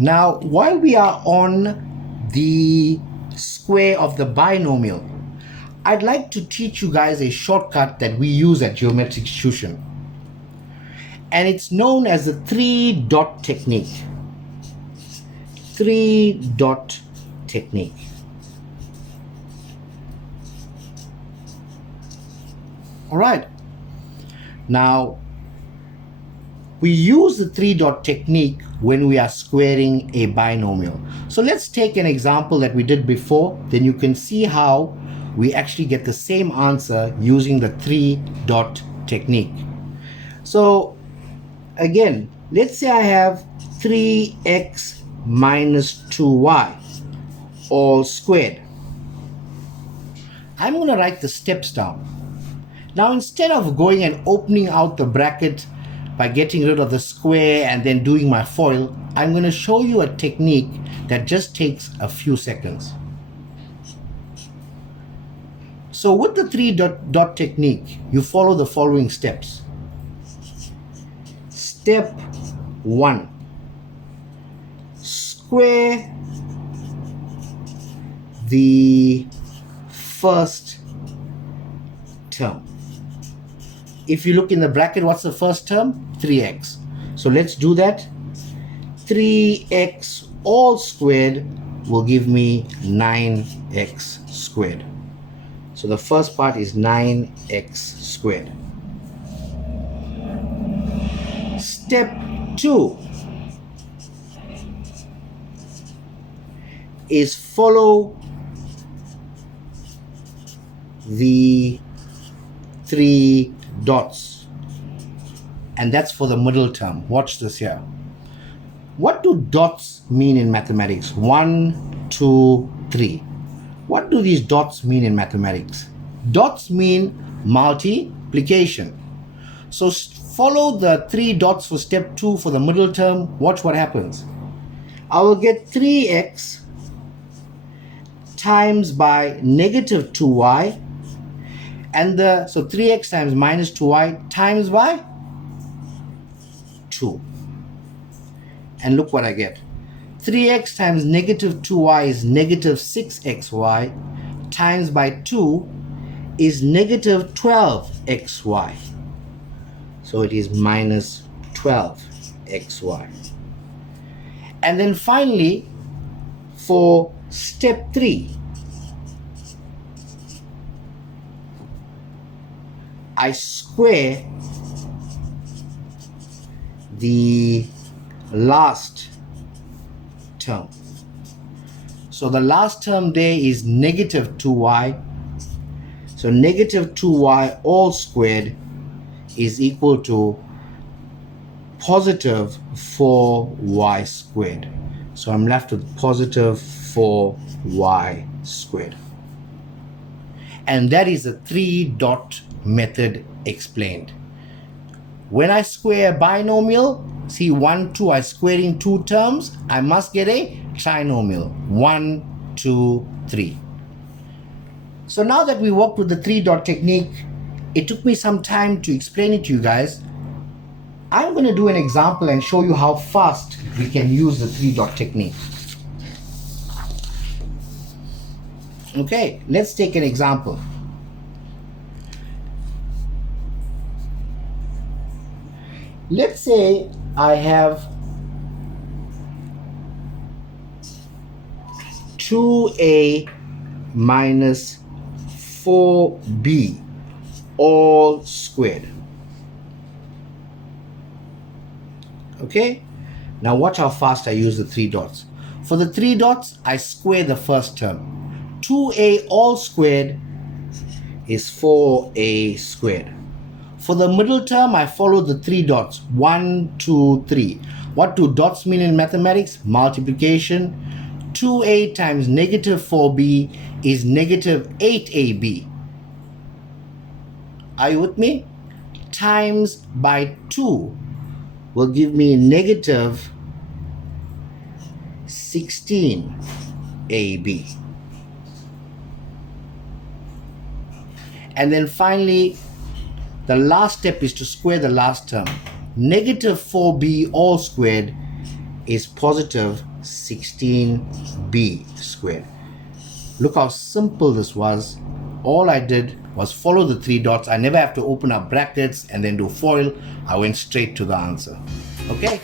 Now, while we are on the square of the binomial, I'd like to teach you guys a shortcut that we use at Geomatrix Tuition. And it's known as the 3-dot technique. 3-dot technique. All right. Now, we use the 3-dot technique when we are squaring a binomial. So let's take an example that we did before. Then you can see how we actually get the same answer using the 3-dot technique. So again, let's say I have 3x minus 2y all squared. I'm going to write the steps down. Now, instead of going and opening out the bracket by getting rid of the square and then doing my FOIL, I'm going to show you a technique that just takes a few seconds. So with the 3-dot technique, you follow the following steps. Step 1. Square the first term. If you look in the bracket, what's the first term? 3x. So let's do that. 3x all squared will give me 9x squared. So the first part is 9x squared. Step 2 is follow the 3 dots, and that's for the middle term. Watch this here. What do dots mean in mathematics? 1, 2, 3. What do these dots mean in mathematics? Dots mean multiplication. So follow the 3 dots for step 2 for the middle term. Watch what happens. I will get 3x times by negative 2y, and so 3x times minus 2y times by 2. And look what I get. 3x times negative 2y is negative 6xy times by 2 is negative 12xy. So it is minus 12xy. And then finally, for step 3, I square the last term. So the last term there is negative 2y. So negative 2y all squared is equal to positive 4y squared. So I'm left with positive 4y squared. And that is the 3-dot method explained. When I square a binomial, see 1, 2, I squaring 2 terms, I must get a trinomial. 1, 2, 3. So now that we worked with the 3-dot technique, it took me some time to explain it to you guys. I'm going to do an example and show you how fast we can use the 3-dot technique. Okay, let's take an example. Let's say I have 2a minus 4b all squared. Okay, now watch how fast I use the 3 dots. For the 3 dots, I square the first term. 2a all squared is 4a squared. For the middle term, I follow the 3 dots. 1, 2, 3. What do dots mean in mathematics? Multiplication. 2a times negative 4b is negative 8ab. Are you with me? Times by 2 will give me negative 16ab. And then finally, the last step is to square the last term. Negative 4b all squared is positive 16b squared. Look how simple this was. All I did was follow the 3 dots. I never have to open up brackets and then do FOIL. I went straight to the answer. Okay.